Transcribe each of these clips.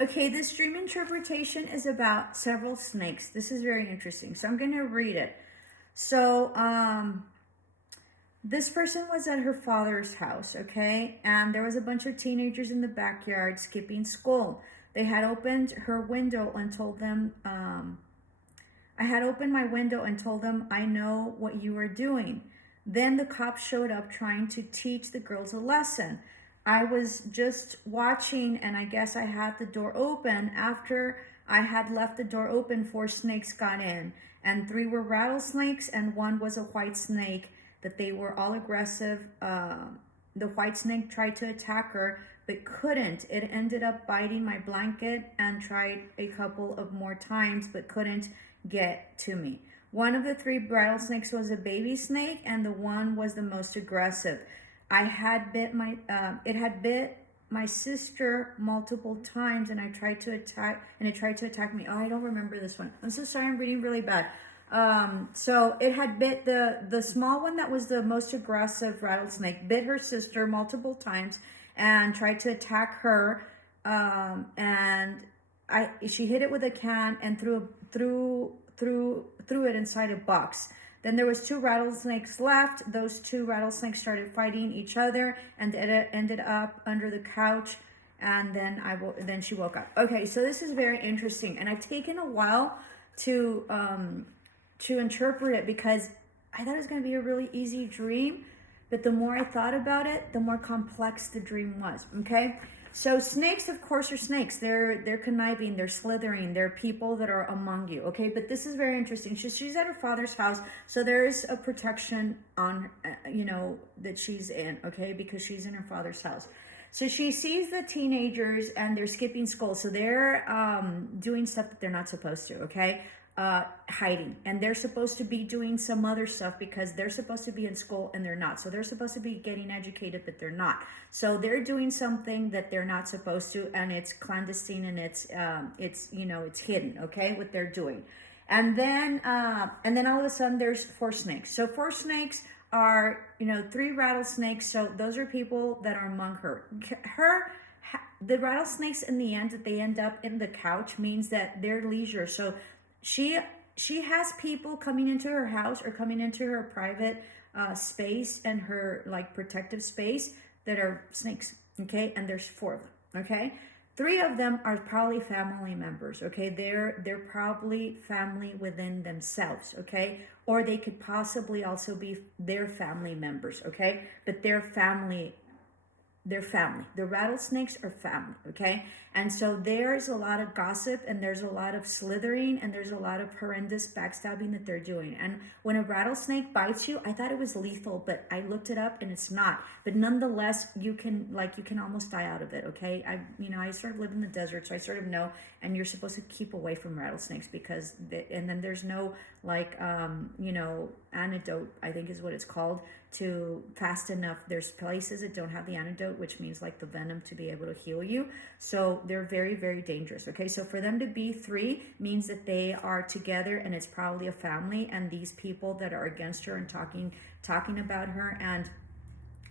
Okay, this dream interpretation is about several snakes. This is very interesting. So I'm going to read it. So, this person was at her father's house, okay? And there was a bunch of teenagers in the backyard skipping school. They had opened her window and told them, I had opened my window and told them, I know what you are doing. Then the cops showed up trying to teach the girls a lesson. I was just watching, and I guess I had the door open. After I had left the door open, 4 snakes got in, and 3 were rattlesnakes, and 1 was a white snake. That they were all aggressive. The white snake tried to attack her, but couldn't. It ended up biting my blanket and tried a couple of more times, but couldn't get to me. One of the 3 rattlesnakes was a baby snake, and the one was the most aggressive. It had bit my sister multiple times, and it tried to attack me. Oh, I don't remember this one. I'm so sorry, I'm reading really bad. So it had bit the small one that was the most aggressive rattlesnake, bit her sister multiple times and tried to attack her. She hit it with a can and threw it inside a box. Then there was 2 rattlesnakes left. Those 2 rattlesnakes started fighting each other, and it ended up under the couch. And then she woke up. Okay, so this is very interesting, and I've taken a while to interpret it because I thought it was going to be a really easy dream, but the more I thought about it, the more complex the dream was. Okay. So snakes, of course, are snakes. They're conniving, they're slithering, they're people that are among you, okay? But this is very interesting. She's at her father's house, so there is a protection on, that she's in, okay? Because she's in her father's house. So she sees the teenagers and they're skipping school. So they're doing stuff that they're not supposed to, okay? Hiding, and they're supposed to be doing some other stuff because they're supposed to be in school and they're not. So they're supposed to be getting educated, but they're not. So they're doing something that they're not supposed to, and it's clandestine, and it's hidden, okay, what they're doing. And then all of a sudden there's 4 snakes. So 4 snakes are 3 rattlesnakes. So those are people that are among her. The rattlesnakes in the end, that they end up in the couch, means that they're leisure. So she has people coming into her house or coming into her private space and her protective space that are snakes, okay? And there's 4 of them, okay? 3 of them are probably family members, okay? They're probably family within themselves, okay? Or they could possibly also be their family members, okay? But they're family. The rattlesnakes are family, okay? And so there's a lot of gossip, and there's a lot of slithering, and there's a lot of horrendous backstabbing that they're doing. And when a rattlesnake bites you, I thought it was lethal, but I looked it up and it's not. But nonetheless, you can almost die out of it, okay? I sort of live in the desert, so I sort of know, and you're supposed to keep away from rattlesnakes because and then there's no antidote, I think is what it's called, to fast enough. There's places that don't have the antidote, which means the venom to be able to heal you. So they're very, very dangerous. Okay, so for them to be 3 means that they are together, and it's probably a family. And these people that are against her and talking about her and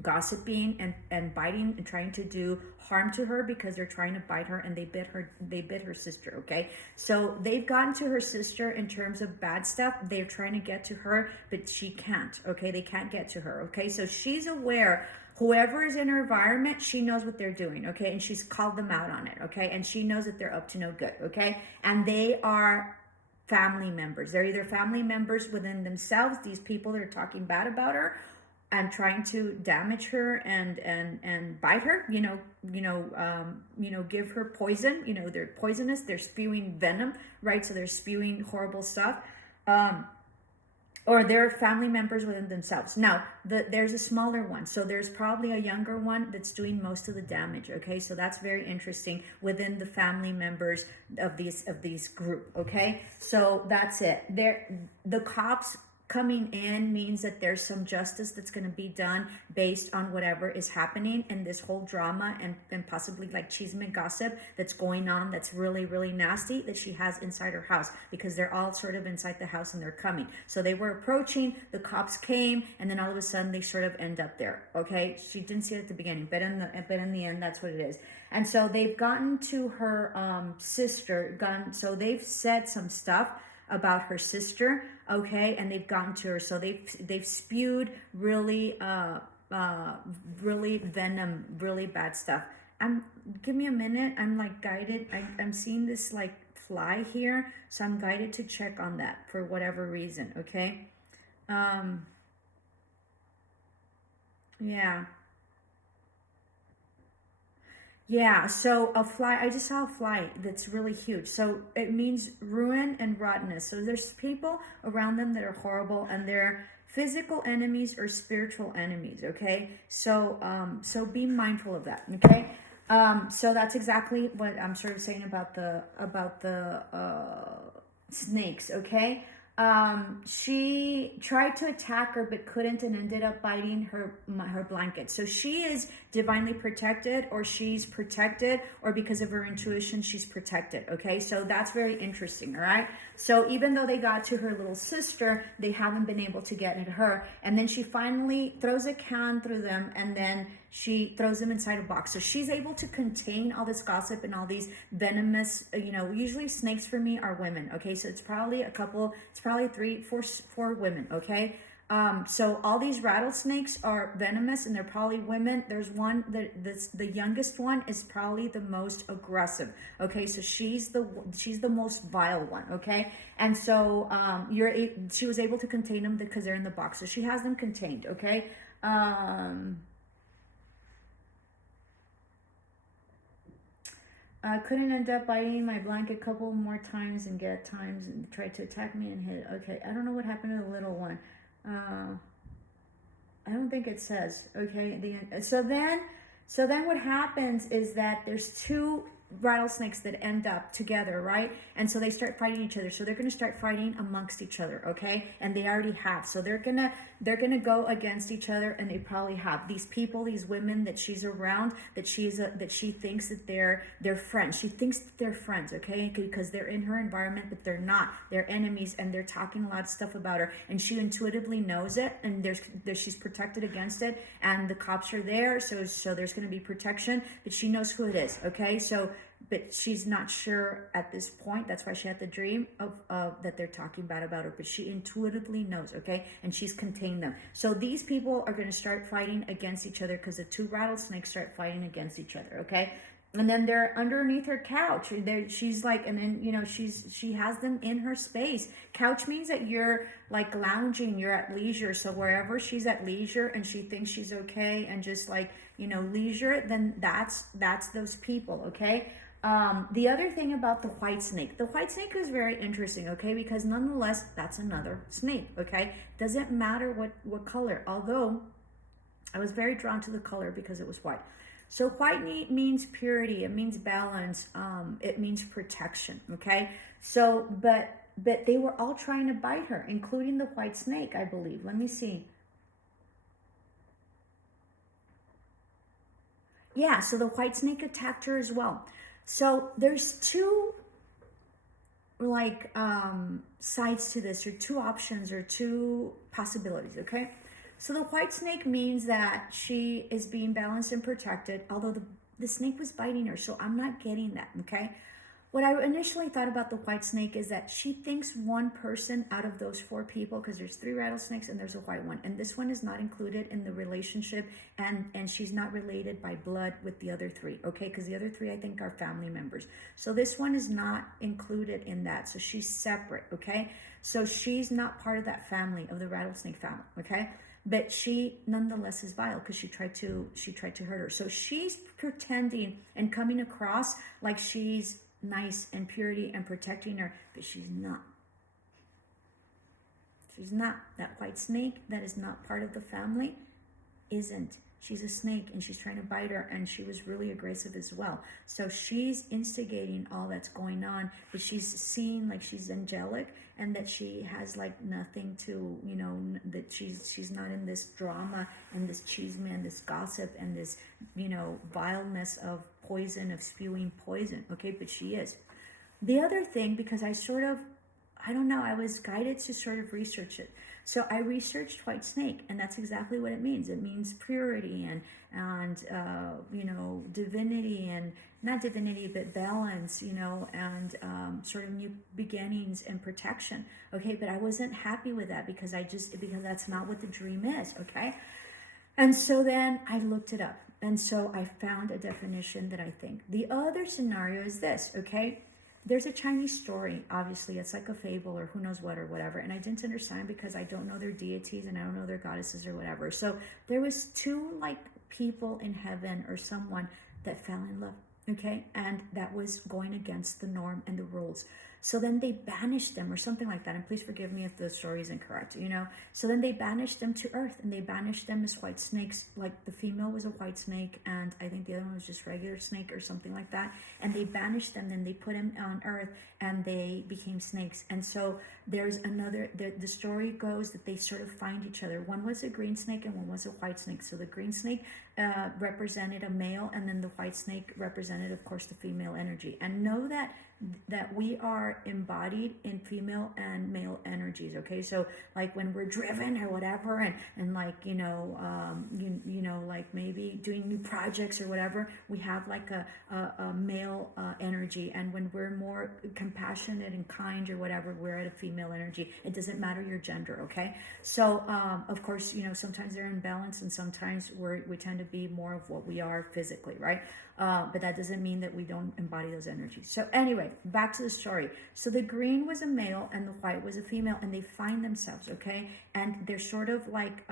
gossiping and biting and trying to do harm to her because they're trying to bite her, and they bit her sister, okay? So they've gotten to her sister in terms of bad stuff. They're trying to get to her, but she can't, okay? They can't get to her, okay? So she's aware. Whoever is in her environment, she knows what they're doing, okay? And she's called them out on it, okay? And she knows that they're up to no good, okay? And they are family members. They're either family members within themselves, these people that are talking bad about her and trying to damage her and bite her, give her poison. They're poisonous. They're spewing venom, right? So they're spewing horrible stuff. Or they're family members within themselves. Now, there's a smaller one. So there's probably a younger one that's doing most of the damage, okay? So that's very interesting within the family members of these group, okay? So that's it. The cops coming in means that there's some justice that's going to be done based on whatever is happening in this whole drama, and possibly like chisme gossip that's going on, that's really, really nasty, that she has inside her house, because they're all sort of inside the house and they're coming. So they were approaching, the cops came, and then all of a sudden they sort of end up there. Okay, she didn't see it at the beginning, but in the end, that's what it is. And so they've gotten to her sister, so they've said some stuff about her sister, okay, and they've gotten to her. So they've spewed really really venom, really bad stuff. Give me a minute. I'm like guided. I'm seeing this like fly here, so I'm guided to check on that for whatever reason. Okay. Yeah. Yeah, so a fly, I just saw a fly that's really huge. So it means ruin and rottenness. So there's people around them that are horrible, and they're physical enemies or spiritual enemies, okay? So so be mindful of that, okay? So that's exactly what I'm sort of saying about the snakes, okay? She tried to attack her but couldn't, and ended up biting her blanket. So she is divinely protected, or she's protected, or because of her intuition she's protected. Okay, so that's very interesting. All right, so even though they got to her little sister, they haven't been able to get at her, and then she finally throws a can through them, and then she throws them inside a box. So she's able to contain all this gossip and all these venomous, usually snakes for me are women. Okay, so it's probably three, four women. Okay, so all these rattlesnakes are venomous, and they're probably women. There's one the youngest one is probably the most aggressive. Okay, so she's the most vile one. Okay, and so she was able to contain them because they're in the box. So she has them contained. Okay. I couldn't end up biting my blanket a couple more times and get times and tried to attack me and hit. Okay, I don't know what happened to the little one. I don't think it says. Okay, so then what happens is that there's two rattlesnakes that end up together, right? And so they start fighting each other. So they're going to start fighting amongst each other, okay? And they already have. So they're going to go against each other, and they probably have these people, these women that she's around, that she thinks that they're friends. She thinks that they're friends, okay? Because they're in her environment, but they're not. They're enemies, and they're talking a lot of stuff about her, and she intuitively knows it, and she's protected against it, and the cops are there, so there's going to be protection, but she knows who it is, okay? So but she's not sure at this point. That's why she had the dream of that they're talking bad about her, but she intuitively knows, okay? And she's contained them. So these people are going to start fighting against each other, because the two rattlesnakes start fighting against each other, okay? And then they're underneath her couch. She's like, and then she has them in her space. Couch means that you're like lounging, you're at leisure. So wherever she's at leisure and she thinks she's okay and just like leisure, then that's those people, okay? The other thing about the white snake is very interesting, okay? Because nonetheless, that's another snake, okay? Doesn't matter what color, although I was very drawn to the color because it was white. So white means purity, it means balance, it means protection, okay? So, but they were all trying to bite her, including the white snake, I believe. Let me see. Yeah, so the white snake attacked her as well. So there's two sides to this, or two options, or two possibilities, okay? So the white snake means that she is being balanced and protected, although the snake was biting her, so I'm not getting that, okay? What I initially thought about the white snake is that she thinks one person out of those four people, because there's three rattlesnakes and there's a white one, and this one is not included in the relationship, and she's not related by blood with the other three, okay? Because the other three, I think, are family members. So this one is not included in that, so she's separate, okay? So she's not part of that family, of the rattlesnake family, okay? But she nonetheless is vile, because she tried to hurt her. So she's pretending and coming across like she's nice and purity and protecting her, but she's not. She's not. That white snake that is not part of the family isn't. she's a snake and she's trying to bite her, and she was really aggressive as well. So she's instigating all that's going on, but she's seen like she's angelic, and that she has like nothing to, that she's not in this drama and this chisme and this gossip and this, vileness of poison, of spewing poison. Okay, but she is. The other thing, because I don't know, I was guided to sort of research it. So I researched white snake, and that's exactly what it means. It means purity and divinity, and not divinity, but balance, and sort of new beginnings and protection. Okay, but I wasn't happy with that because that's not what the dream is. Okay, and so then I looked it up, and so I found a definition that I think. The other scenario is this. Okay. There's a Chinese story, obviously, it's like a fable or who knows what or whatever, and I didn't understand because I don't know their deities and I don't know their goddesses or whatever. So there was two like people in heaven or someone that fell in love, okay, and that was going against the norm and the rules. So then they banished them or something like that, and please forgive me if the story is incorrect, So then they banished them to earth, and they banished them as white snakes. Like the female was a white snake, and I think the other one was just regular snake or something like that. And they banished them, then they put them on earth, and they became snakes. And so there's another, the story goes that they sort of find each other. One was a green snake and one was a white snake. So the green snake represented a male, and then the white snake represented, of course, the female energy. And know that we are embodied in female and male energies. Okay, so like when we're driven or whatever, and like like maybe doing new projects or whatever, we have like a male energy, and when we're more compassionate and kind or whatever, we're at a female energy. It doesn't matter your gender. Okay, so of course, sometimes they're in balance, and sometimes we tend to be more of what we are physically, right? But that doesn't mean that we don't embody those energies. So anyway, back to the story. So the green was a male and the white was a female, and they find themselves, okay? And they're sort of like,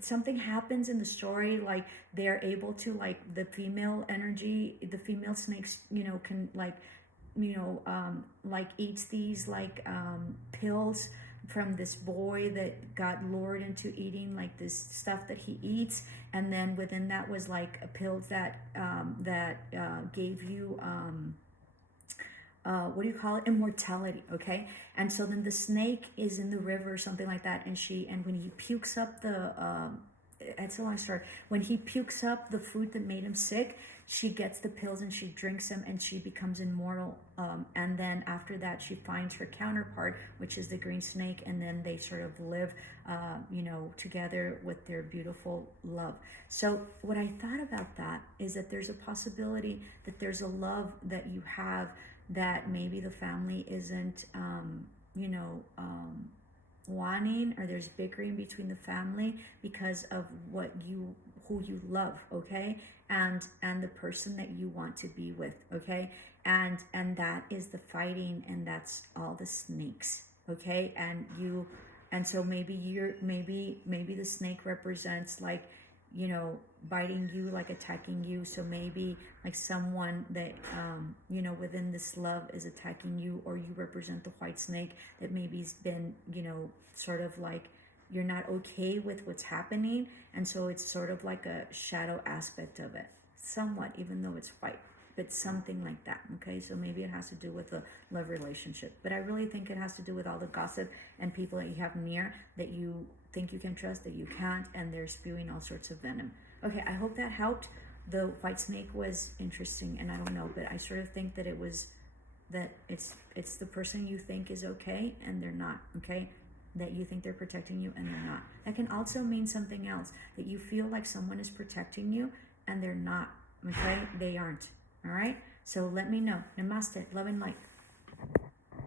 something happens in the story, like they're able to, like the female energy, the female snakes, can like, like eats these like pills from this boy that got lured into eating like this stuff that he eats, and then within that was like a pill that gave you what do you call it, immortality. Okay, and so then the snake is in the river or something like that, and when he pukes up it's a long story. When he pukes up the fruit that made him sick, she gets the pills and she drinks them, and she becomes immortal. And then after that, she finds her counterpart, which is the green snake, and then they sort of live, together with their beautiful love. So what I thought about that is that there's a possibility that there's a love that you have that maybe the family isn't, wanting, or there's bickering between the family because of who you love, okay, and the person that you want to be with, okay, and that is the fighting, and that's all the snakes, okay, and so maybe the snake represents like, biting you, like attacking you. So maybe like someone that, within this love is attacking you, or you represent the white snake that maybe's been, sort of like you're not okay with what's happening. And so it's sort of like a shadow aspect of it, somewhat, even though it's white, but something like that. Okay, so maybe it has to do with a love relationship, but I really think it has to do with all the gossip and people that you have near that you think you can trust that you can't, and they're spewing all sorts of venom. Okay, I hope that helped. The white snake was interesting, and I don't know, but I sort of think that it's the person you think is okay and they're not, okay, that you think they're protecting you and they're not. That can also mean something else, that you feel like someone is protecting you and they're not, okay, they aren't. All right, so let me know. Namaste, love and light.